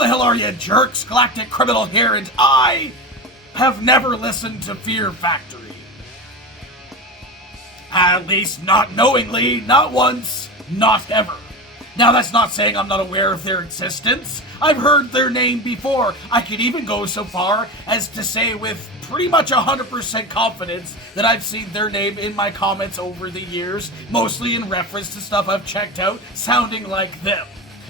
the hell are you, jerks? Galactic Criminal here, and I have never listened to Fear Factory. At least not knowingly, not once, not ever. Now that's not saying I'm not aware of their existence. I've heard their name before. I could even go so far as to say with pretty much 100% confidence that I've seen their name in my comments over the years, mostly in reference to stuff I've checked out sounding like them.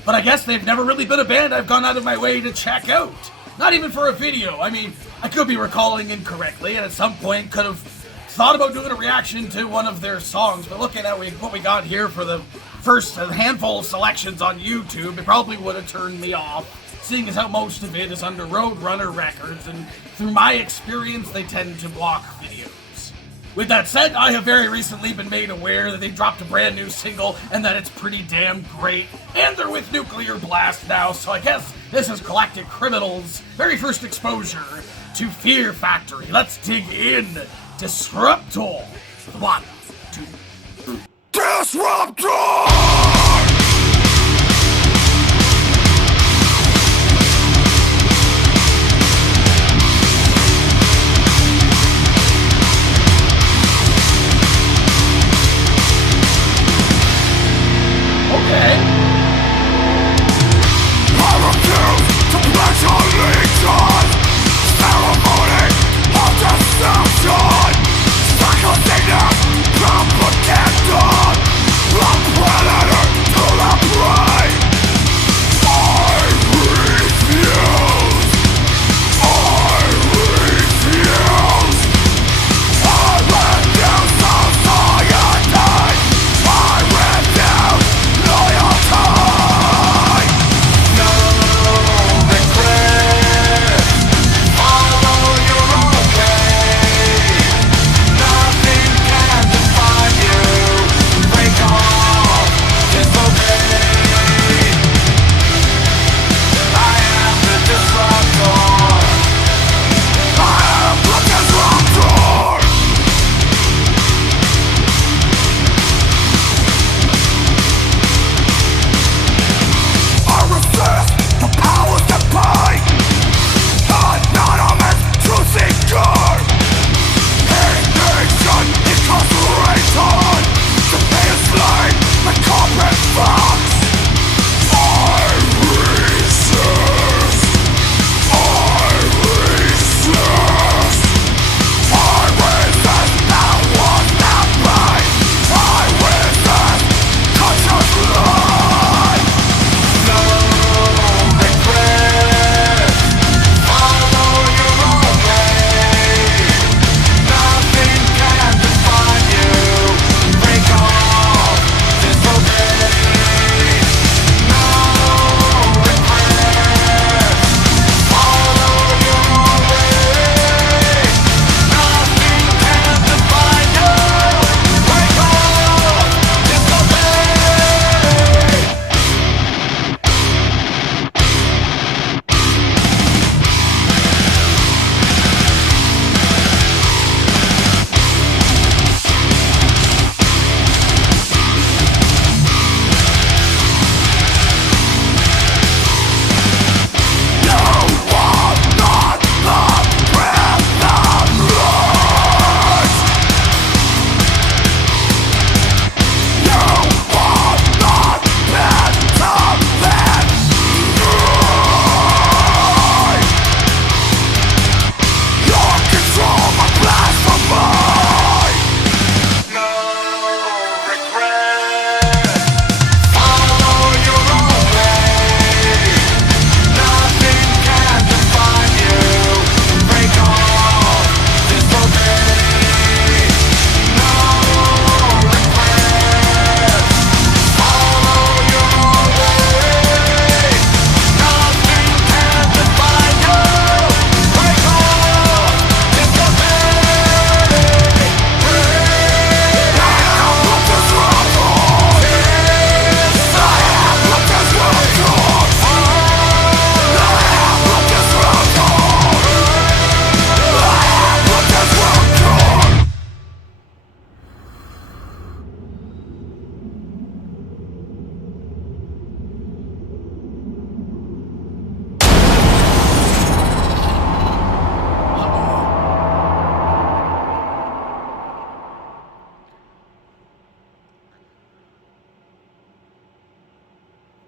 But I guess they've never really been a band I've gone out of my way to check out. Not even for a video. I mean, I could be recalling incorrectly, and at some point could have thought about doing a reaction to one of their songs, but looking at what we got here for the first handful of selections on YouTube, it probably would have turned me off, seeing as how most of it is under Roadrunner Records, and through my experience, they tend to block videos. With that said, I have very recently been made aware that they dropped a brand new single and that it's pretty damn great, and they're with Nuclear Blast now, so I guess this is Galactic Criminal's very first exposure to Fear Factory. Let's dig in. Disruptor. 1, 2, 3. Disruptor! Propaganda, propaganda, propaganda.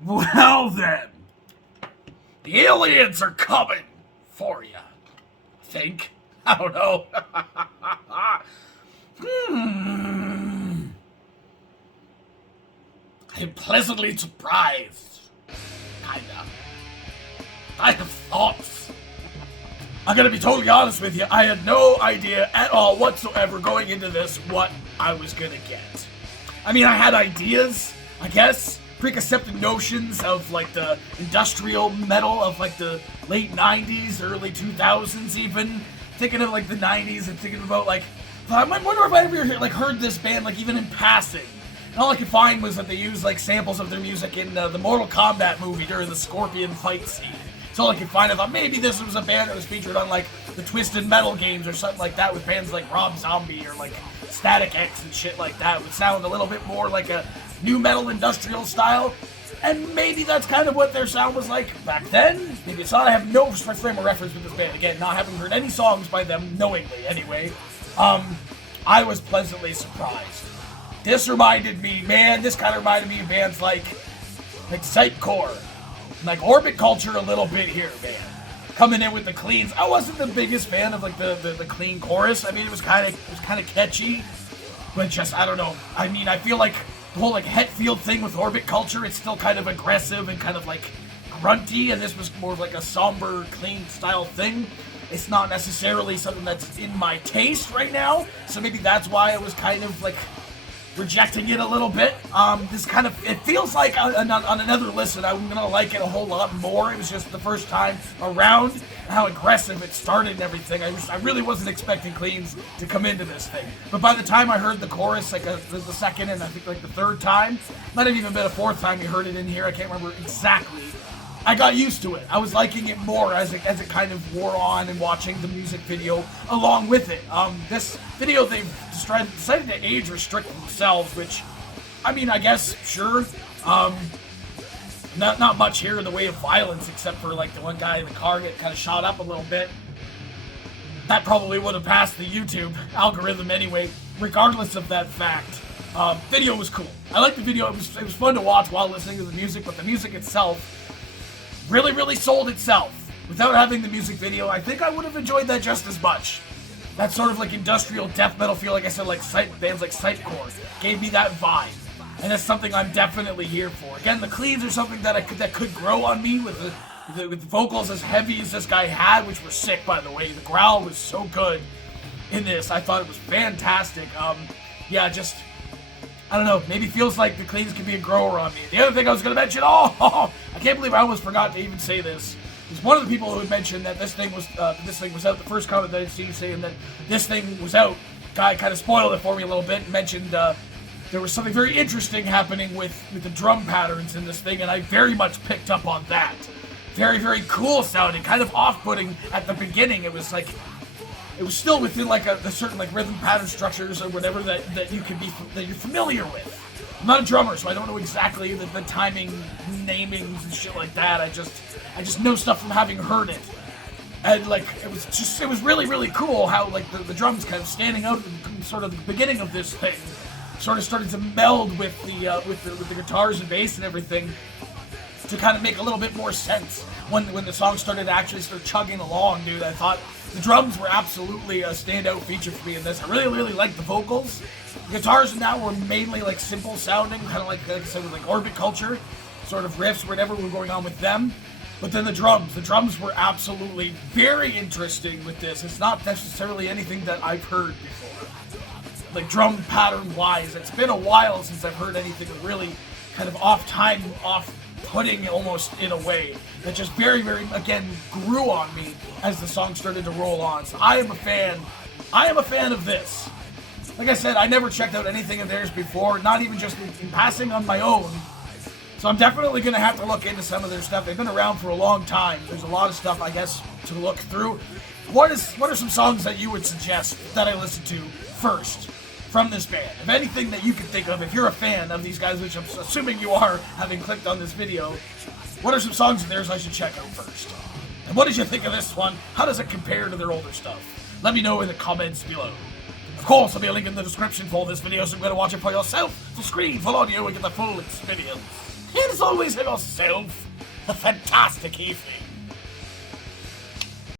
Well then, the aliens are coming for you. Think? I don't know. I'm pleasantly surprised. Kinda. I have thoughts. I'm gonna be totally honest with you. I had no idea at all whatsoever going into this what I was gonna get. I mean, I had ideas, I guess, preconceived notions of like the industrial metal of like the late 90s, early 2000s even. Thinking of like the 90s and thinking about like, I wonder if I ever like heard this band like even in passing. And all I could find was that they used like samples of their music in the Mortal Kombat movie during the Scorpion fight scene. So all I could find, I thought maybe this was a band that was featured on like the Twisted Metal games or something like that with bands like Rob Zombie or like Static X and shit like that. It would sound a little bit more like a new metal industrial style. And maybe that's kind of what their sound was like back then. Maybe it's not. I have no frame of reference with this band. Again, not having heard any songs by them knowingly anyway. I was pleasantly surprised. This reminded me, man, this kind of reminded me of bands like Sitecore, like Orbit Culture a little bit here, man. Coming in with the cleans. I wasn't the biggest fan of like the clean chorus. I mean, it was kind of catchy, but just I don't know. I mean, I feel like the whole like Hetfield thing with Orbit Culture, it's still kind of aggressive and kind of like grunty, and this was more of like a somber, clean style thing. It's not necessarily something that's in my taste right now, so maybe that's why I was kind of like rejecting it a little bit. This kind of, it feels like on another listen, I'm gonna like it a whole lot more. It was just the first time around, how aggressive it started and everything. I really wasn't expecting Cleans to come into this thing. But by the time I heard the chorus, like the second and I think like the third time, might have even been a fourth time you heard it in here, I can't remember exactly. I got used to it. I was liking it more as it kind of wore on and watching the music video along with it. This video, they've decided to age restrict themselves, which, I mean, I guess, sure. Not much here in the way of violence, except for like the one guy in the car get kind of shot up a little bit. That probably would have passed the YouTube algorithm anyway, regardless of that fact. Video was cool. I liked the video. It was fun to watch while listening to the music, but the music itself really sold itself. Without having the music video, I think I would have enjoyed that just as much. That sort of like industrial death metal feel, like I said, like bands like Sitecore gave me that vibe, and that's something I'm definitely here for. Again, the cleans are something that could grow on me with the vocals as heavy as this guy had, which were sick, by the way. The growl was so good in this. I thought it was fantastic. Yeah, just, I don't know, maybe feels like the cleans could be a grower on me. The other thing I was going to mention, I can't believe I almost forgot to even say this, is one of the people who had mentioned that this thing was out. The first comment that I'd seen saying that this thing was out, guy kind of spoiled it for me a little bit and mentioned there was something very interesting happening with the drum patterns in this thing, and I very much picked up on that. Very cool sounding, kind of off-putting at the beginning. It was like, it was still within like a certain like rhythm pattern structures or whatever that you could be, that you're familiar with. I'm not a drummer, so I don't know exactly the timing, namings and shit like that. I just know stuff from having heard it. And like, it was really cool how like the drums kind of standing out at sort of the beginning of this thing sort of started to meld with the guitars and bass and everything to kind of make a little bit more sense when the song started to actually start chugging along, dude. I thought the drums were absolutely a standout feature for me in this. I really liked the vocals. The guitars in that were mainly like simple sounding, kind of like I said, with like Orbit Culture sort of riffs, whatever was going on with them. But then the drums were absolutely very interesting with this. It's not necessarily anything that I've heard before, like drum pattern wise. It's been a while since I've heard anything really kind of off-putting almost in a way that just very again grew on me as the song started to roll on. So I am a fan of this. Like I said, I never checked out anything of theirs before, not even just in passing on my own. So I'm definitely going to have to look into some of their stuff. They've been around for a long time. There's a lot of stuff, I guess, to look through. What are some songs that you would suggest that I listen to first from this band? If anything that you can think of, if you're a fan of these guys, which I'm assuming you are, having clicked on this video, what are some songs of theirs I should check out first? And what did you think of this one? How does it compare to their older stuff? Let me know in the comments below. Of course, there'll be a link in the description for this video, so you better watch it for yourself, full screen, full audio, and get the full experience. It's always himself. A fantastic evening.